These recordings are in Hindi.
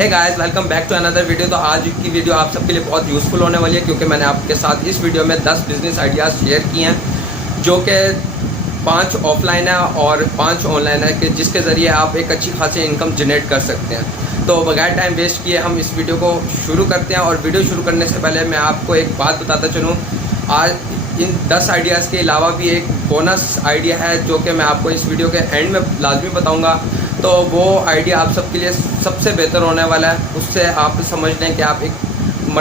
Hey guys, welcome back to another video. तो आज की वीडियो आप सबके लिए बहुत यूज़फुल होने वाली है क्योंकि मैंने आपके साथ इस वीडियो में 10 बिजनेस आइडियाज़ शेयर किए हैं जो कि 5 ऑफलाइन है और 5 ऑनलाइन है कि जिसके ज़रिए आप एक अच्छी खासी इनकम जनरेट कर सकते हैं। तो बगैर टाइम वेस्ट किए हम इस वीडियो को शुरू करते हैं। और वीडियो शुरू करने से पहले मैं आपको एक बात बताता चलूँ, आज इन 10 आइडियाज़ के अलावा भी एक बोनस आइडिया है जो कि मैं आपको इस वीडियो के एंड में लाजमी बताऊंगा। तो वो आइडिया आप सबके लिए सबसे बेहतर होने वाला है। उससे आप समझ लें कि आप एक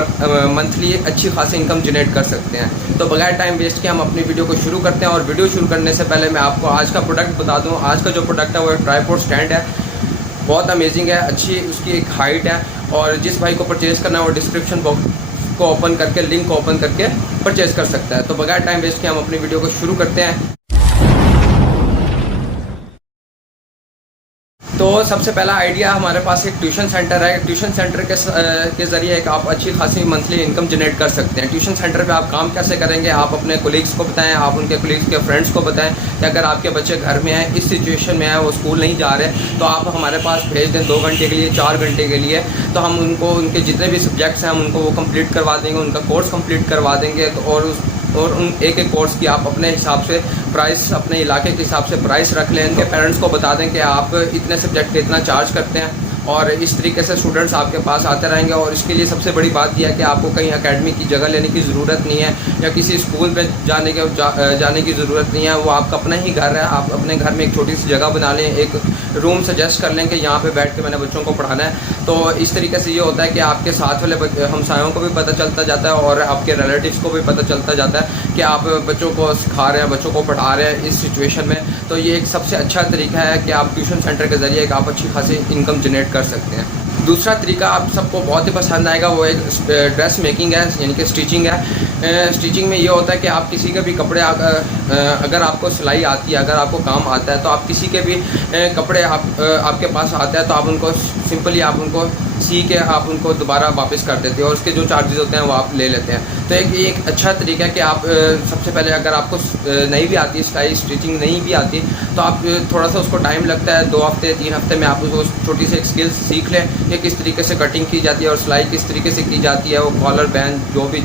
मंथली अच्छी खासी इनकम जनरेट कर सकते हैं। तो बगैर टाइम वेस्ट के हम अपनी वीडियो को शुरू करते हैं। और वीडियो शुरू करने से पहले मैं आपको आज का प्रोडक्ट बता दूं। आज का जो प्रोडक्ट है वो एक ट्राइपॉड स्टैंड है, बहुत अमेजिंग है, अच्छी उसकी एक हाइट है। और जिस भाई को परचेज़ करना है वो डिस्क्रिप्शन बॉक्स को ओपन करके, लिंक को ओपन करके परचेज़ कर सकता है। तो बगैर टाइम वेस्ट के हम अपनी वीडियो को शुरू करते हैं। तो सबसे पहला आइडिया, हमारे पास एक ट्यूशन सेंटर है। ट्यूशन सेंटर के ज़रिए एक आप अच्छी खासी मंथली इनकम जनरेट कर सकते हैं। ट्यूशन सेंटर पे आप काम कैसे करेंगे, आप अपने कोलीग्स को बताएं, आप उनके कोलीग्स के फ्रेंड्स को बताएं कि अगर आपके बच्चे घर में हैं, इस सिचुएशन में है, वो स्कूल नहीं जा रहे, तो आप हमारे पास भेज दें 2 घंटे के लिए, 4 घंटे के लिए। तो हम उनको उनके जितने भी सब्जेक्ट्स हैं हम उनको वो कंप्लीट करवा देंगे, उनका कोर्स कंप्लीट करवा देंगे। तो और उन एक कोर्स की आप अपने हिसाब से प्राइस, अपने इलाके के हिसाब से प्राइस रख लें। उनके पेरेंट्स को बता दें कि आप इतने सब्जेक्ट के इतना चार्ज करते हैं, और इस तरीके से स्टूडेंट्स आपके पास आते रहेंगे। और इसके लिए सबसे बड़ी बात यह है कि आपको कहीं एकेडमी की जगह लेने की ज़रूरत नहीं है या किसी स्कूल में जाने की ज़रूरत नहीं है। वो आपका अपना ही घर है। आप अपने घर में एक छोटी सी जगह बना लें, एक रूम सजेस्ट कर लें कि यहाँ पे बैठ के मैंने बच्चों को पढ़ाना है। तो इस तरीके से ये होता है कि आपके साथ वाले हमसायों को भी पता चलता जाता है और आपके रिलेटिव्स को भी पता चलता जाता है कि आप बच्चों को सिखा रहे हैं, बच्चों को पढ़ा रहे हैं इस सिचुएशन में। तो ये एक सबसे अच्छा तरीका है कि आप ट्यूशन सेंटर के ज़रिए एक आप अच्छी खासी इनकम जनरेट कर सकते हैं। दूसरा तरीका आप सबको बहुत ही पसंद आएगा, वो एक ड्रेस मेकिंग है, यानी कि स्टिचिंग है। स्टिचिंग में ये होता है कि आप किसी के भी कपड़े अगर आपको सिलाई आती है, अगर आपको काम आता है, तो आप किसी के भी कपड़े आपके पास आते हैं तो आप उनको सिंपली आप उनको सी के आप उनको दोबारा वापस कर देते हैं और उसके जो चार्जेस होते हैं वो आप ले लेते हैं। तो एक अच्छा तरीका है कि आप सबसे पहले अगर आपको नहीं भी आती सिलाई, स्टिचिंग नहीं भी आती, तो आप थोड़ा सा उसको टाइम लगता है, 2 हफ्ते 3 हफ्ते में आप उसको छोटी सी एक स्किल्स सीख लें कि किस तरीके से कटिंग की जाती है और सिलाई किस तरीके से की जाती है। वो कॉलर बैंड जो भी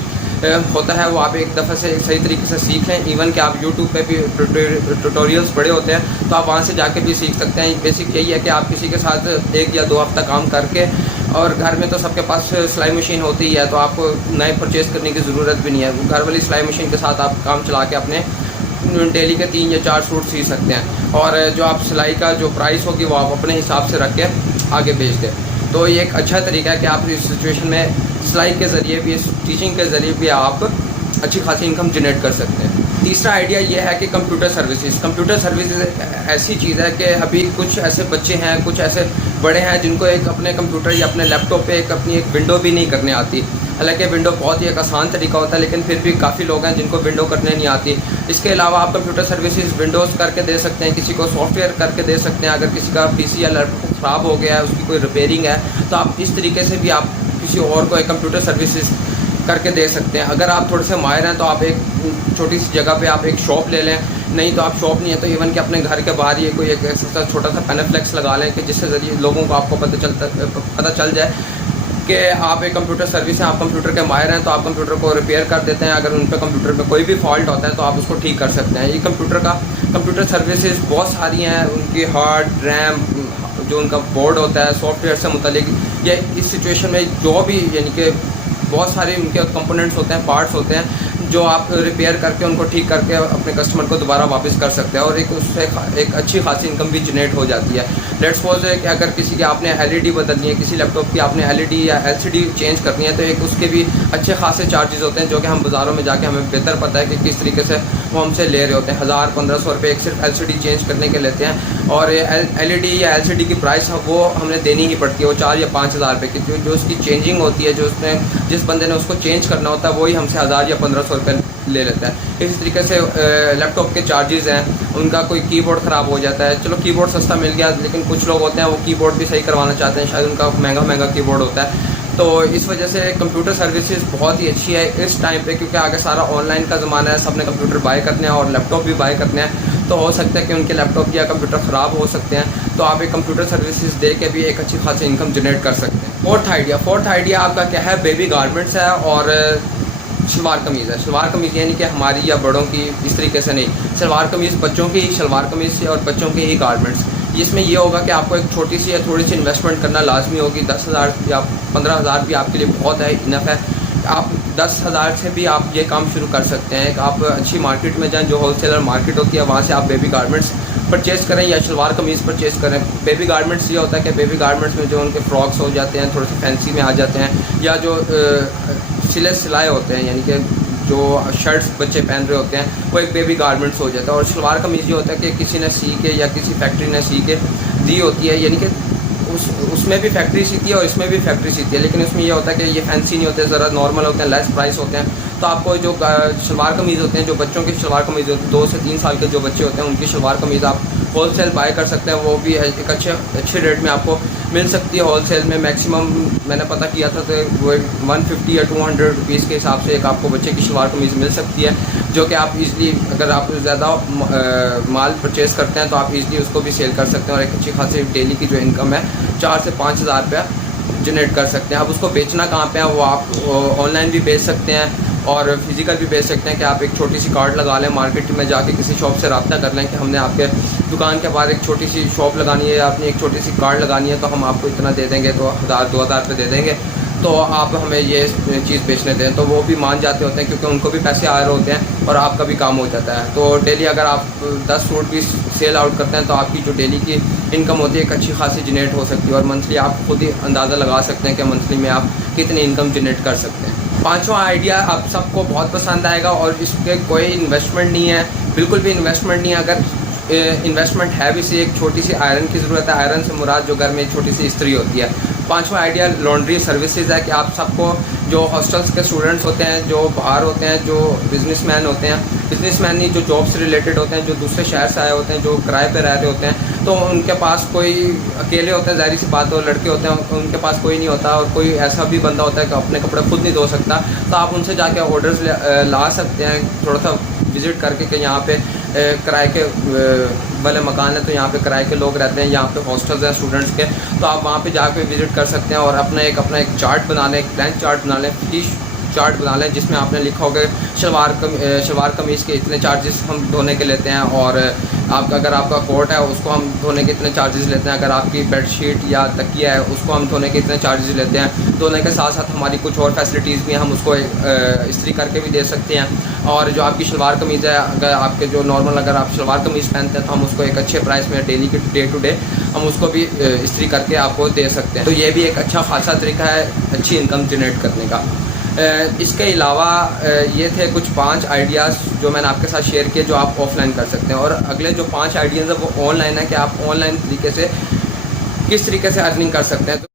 होता है वो आप एक दफ़ा से सही तरीके से सीख लें। इवन कि आप यूट्यूब पे भी ट्यूटोरियल्स पड़े होते हैं तो आप वहाँ से जाके भी सीख सकते हैं। बेसिक यही है कि आप किसी के साथ 1 या 2 हफ्ता काम करके, और घर में तो सबके पास सिलाई मशीन होती ही है तो आपको नए परचेज़ करने की ज़रूरत भी नहीं है। घर वाली सिलाई मशीन के साथ आप काम चला के अपने डेली के 3 या 4 सूट सी सकते हैं। और जो आप सिलाई का जो प्राइस होगी वो आप अपने हिसाब से रख के आगे भेज दें। तो ये एक अच्छा तरीका है कि आप इस सिचुएशन में सिलाई के ज़रिए भी, टीचिंग के ज़रिए भी आप अच्छी खासी इनकम जनरेट कर सकते हैं। तीसरा आइडिया ये है कि कंप्यूटर सर्विसेज। कंप्यूटर सर्विसेज ऐसी चीज़ है कि अभी कुछ ऐसे बच्चे हैं, कुछ ऐसे बड़े हैं जिनको एक अपने कंप्यूटर या अपने लैपटॉप पे अपनी एक विंडो भी नहीं करने आती। हालांकि विंडो बहुत ही एक आसान तरीका होता है, लेकिन फिर भी काफ़ी लोग हैं जिनको विंडो करने नहीं आती। इसके अलावा आप कंप्यूटर सर्विसेज विंडोज़ करके दे सकते हैं, किसी को सॉफ्टवेयर करके दे सकते हैं। अगर किसी का पीसी या लैपटॉप ख़राब हो गया है, उसकी कोई रिपेयरिंग है, तो आप इस तरीके से भी आप किसी और को एक कंप्यूटर सर्विसेज करके दे सकते हैं। अगर आप थोड़े से माहिर हैं तो आप एक छोटी सी जगह पे आप एक शॉप ले लें। नहीं तो आप शॉप नहीं है तो इवन कि अपने घर के बाहर ही कोई एक ऐसा छोटा सा पैनाफ्लेक्स लगा लें कि जिससे ज़रिए लोगों को आपको पता चल जाए कि आप एक कंप्यूटर सर्विस हैं, आप कंप्यूटर के माहिर हैं, तो आप कंप्यूटर को रिपेयर कर देते हैं। अगर उन पर कंप्यूटर में कोई भी फॉल्ट होता है तो आप उसको ठीक कर सकते हैं। ये कंप्यूटर सर्विसेज बहुत सारी हैं, उनकी हार्ड रैम, जो उनका बोर्ड होता है, सॉफ्टवेयर से मुतल्लिक, ये इस सिचुएशन में जो भी यानी कि बहुत सारे उनके कंपोनेंट्स होते हैं, पार्ट्स होते हैं जो आप रिपेयर करके उनको ठीक करके अपने कस्टमर को दोबारा वापस कर सकते हैं और एक उससे एक अच्छी खासी इनकम भी जनरेट हो जाती है। लेट्स सपोज है कि अगर किसी की आपने एलईडी बदलनी है, किसी लैपटॉप की आपने एलईडी या एलसीडी चेंज करनी है, तो एक उसके भी अच्छे खासे चार्जेस होते हैं जो कि हम बाज़ारों में जाके हमें बेहतर पता है कि किस तरीके से वो हमसे ले रहे होते हैं। 1000-1500 रुपये एक सिर्फ एलसीडी चेंज करने के लेते हैं। और एलईडी या एलसीडी की प्राइस वो हमने देनी ही पड़ती है, वो 4 या 5000 रुपये की जो उसकी चेंजिंग होती है, जो उसमें जिस बंदे ने उसको चेंज करना होता है वही हमसे 1000 या 1500 रुपये ले लेता है। इसी तरीके से लैपटॉप के चार्जेस हैं, उनका कोई कीबोर्ड ख़राब हो जाता है, चलो कीबोर्ड सस्ता मिल गया, लेकिन कुछ लोग होते हैं वो कीबोर्ड भी सही करवाना चाहते हैं, शायद उनका महंगा कीबोर्ड होता है। तो इस वजह से कंप्यूटर सर्विसेज बहुत ही अच्छी है इस टाइम पे, क्योंकि आगे सारा ऑनलाइन का ज़माना है, सबने कंप्यूटर बाय करने हैं और लैपटॉप भी बाय करने हैं। तो हो सकता है कि उनके लैपटॉप या कंप्यूटर ख़राब हो सकते हैं, तो आप एक कंप्यूटर सर्विसेज दे के भी एक अच्छी खासी इनकम जनरेट कर सकते हैं। फोर्थ आइडिया आपका क्या है, बेबी गारमेंट्स है और शलवार कमीज़ है। शलवार कमीज़ यानी कि हमारी या बड़ों की इस तरीके से नहीं, शलवार कमीज़ बच्चों की ही शलवार कमीज़ से और बच्चों के ही गारमेंट्स। इसमें ये होगा कि आपको एक छोटी सी या थोड़ी सी इन्वेस्टमेंट करना लाजमी होगी। 10,000 या 15,000 भी आपके लिए बहुत है, इनफ है। आप 10,000 से भी आप ये काम शुरू कर सकते हैं। आप अच्छी मार्केट में जाएं, जो होलसेलर मार्केट होती है, वहाँ से आप बेबी गारमेंट्स परचेज़ करें या शलवार कमीज़ परचेज़ करें। बेबी गारमेंट्स ये होता है कि बेबी गारमेंट्स में जो उनके फ्रॉक्स हो जाते हैं, थोड़े से फैंसी में आ जाते हैं, या जो सिलाए होते हैं, यानी कि जो शर्ट्स बच्चे पहन रहे होते हैं, वो एक बेबी गारमेंट्स हो जाता है। और शलवार कमीज़ ये होता है कि किसी ने सी के या किसी फैक्ट्री ने सी के दी होती है, यानी कि उसमें भी फैक्ट्री सीती है और इसमें भी फैक्ट्री सीती है, लेकिन उसमें यह होता है कि ये फैंसी नहीं होते, ज़रा नॉर्मल होते हैं, लेस प्राइस होते हैं। तो आपको जो शलवार कमीज़ होते हैं, जो बच्चों की शलवार कमीज़ होती है, 2 से 3 साल के जो बच्चे होते हैं, उनकी शलवार कमीज़ आप होलसेल बाय कर सकते हैं। वो भी एक अच्छे रेट में आपको मिल सकती है। होलसेल में मैक्सिमम मैंने पता किया था तो वो 150 या 200 रुपीज़ के हिसाब से एक आपको बच्चे की शलवार कमीज़ मिल सकती है, जो कि आप इजीली, अगर आप ज़्यादा माल परचेज़ करते हैं तो आप इजीली उसको भी सेल कर सकते हैं और एक अच्छी खासी डेली की जो इनकम है 4 से 5,000 रुपया जनरेट कर सकते हैं। अब उसको बेचना कहाँ पे है, वो आप ऑनलाइन भी बेच सकते हैं और फिज़िकल भी बेच सकते हैं कि आप एक छोटी सी कार्ड लगा लें, मार्केट में जाके किसी शॉप से रब्ता कर लें कि हमने आपके दुकान के बाहर एक छोटी सी शॉप लगानी है, आपने एक छोटी सी कार्ड लगानी है, तो हम आपको इतना दे देंगे, तो 1,000-2,000 रुपये दे देंगे, तो आप हमें ये चीज़ बेचने दें। तो वो भी मान जाते होते हैं क्योंकि उनको भी पैसे आ रहे होते हैं और आपका भी काम हो जाता है। तो डेली अगर आप 10 सूट भी सेल आउट करते हैं तो आपकी जो डेली की इनकम होती है एक अच्छी खासी जनरेट हो सकती है, और मंथली आप खुद ही अंदाज़ा लगा सकते हैं कि मंथली में आप कितनी इनकम जनरेट कर सकते हैं। 5वां आइडिया आप सबको बहुत पसंद आएगा और इसके कोई इन्वेस्टमेंट नहीं है, बिल्कुल भी इन्वेस्टमेंट नहीं है। अगर इन्वेस्टमेंट है भी, से एक छोटी सी आयरन की ज़रूरत है। आयरन से मुराद जो घर में एक छोटी सी इस्त्री होती है। 5वां आइडिया लॉन्ड्री सर्विसेज है कि आप सबको, जो हॉस्टल्स के स्टूडेंट्स होते हैं, जो बाहर होते हैं, जो बिजनेसमैन होते हैं, बिजनेसमैन नहीं, जो जॉब से रिलेटेड होते हैं, जो दूसरे शहर से आए होते हैं, जो किराए पे रह रहे होते हैं, तो उनके पास कोई अकेले होते हैं, ज़ाहिर सी बात है, लड़के होते हैं, उनके पास कोई नहीं होता, और कोई ऐसा भी बंदा होता है कि अपने कपड़े खुद नहीं धो सकता, तो आप उनसे जाके ऑर्डर्स ला सकते हैं। थोड़ा सा विज़िट करके कि यहाँ पे किराए के वाले मकान है, तो यहाँ पे किराए के लोग रहते हैं, यहाँ पे हॉस्टल्स हैं स्टूडेंट्स के, तो आप वहाँ पे जाके विज़िट कर सकते हैं और अपना एक चार्ट बना लें, एक प्लान चार्ट बना लें, फीस चार्ट बना लें, जिसमें आपने लिखा होगा शलवार कमीज़ के इतने चार्जेस हम धोने के लेते हैं, और अगर आपका कोट है उसको हम धोने के इतने चार्जेस लेते हैं, अगर आपकी बेडशीट या तकिया है उसको हम धोने के इतने चार्जेस लेते हैं। धोने के साथ साथ हमारी कुछ और फैसिलिटीज़ भी हैं, हम उसको इस्त्री करके भी दे सकते हैं। और जो आपकी शलवार कमीज़ है, अगर आपके जो नॉर्मल अगर आप शलवार कमीज़ पहनते हैं तो हम उसको एक अच्छे प्राइस में डेली के डे टू डे हम उसको भी इस्त्री करके आपको दे सकते हैं। तो ये भी एक अच्छा खासा तरीका है अच्छी इनकम जनरेट करने का। इसके अलावा ये थे कुछ 5 आइडियाज़ जो मैंने आपके साथ शेयर किए, जो आप ऑफलाइन कर सकते हैं। और अगले जो 5 आइडियाज़ है वो ऑनलाइन है कि आप ऑनलाइन तरीके से किस तरीके से अर्निंग कर सकते हैं।